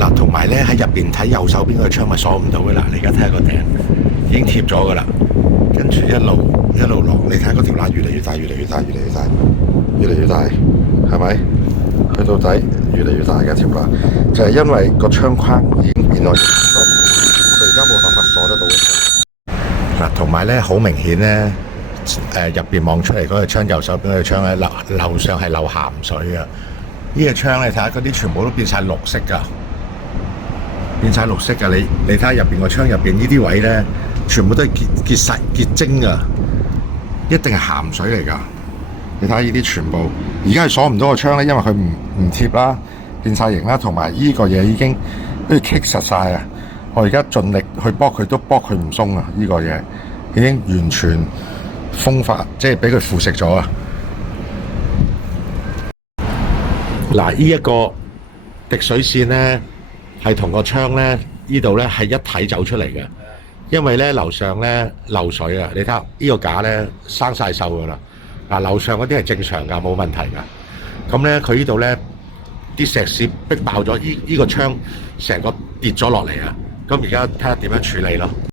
嗱，同埋咧喺入邊睇右手邊嗰個窗咪鎖唔到噶啦，你而家睇下個頂已經貼咗噶啦，跟住一路落，你睇嗰條罅越嚟越大，越嚟越大，越嚟越大，越嚟越大，係咪？去到底越嚟越大嘅條罅，就係因為個窗框已經變咗，佢而家冇辦法鎖得到嘅窗。嗱，同埋咧好明顯咧，入邊望出嚟嗰個窗右手邊嗰個窗咧，樓上係漏鹹水嘅。呢個窗你睇下嗰啲全部都變晒綠色噶。變晒綠色㗎，你睇下入邊個窗入邊呢啲位咧，全部都係結晶㗎，一定係鹹水嚟㗎。你睇下呢啲全部，而家係鎖唔到個窗咧，因為佢唔貼啦，變晒形啦，同埋呢個嘢已經都要棘實晒啊！我而家盡力去剝佢，都剝佢唔鬆啊！呢個嘢已經完全風化，即係俾佢腐蝕咗啊！嗱，呢一個滴水線咧。係同個窗咧，呢度咧係一體走出嚟嘅，因為咧樓上咧漏水啊！你睇下呢個架咧生晒鏽噶啦，嗱樓上嗰啲係正常噶，冇問題噶。咁咧佢呢度咧啲石屎逼爆咗，呢個窗成個跌咗落嚟啊！咁而家睇下點樣處理咯。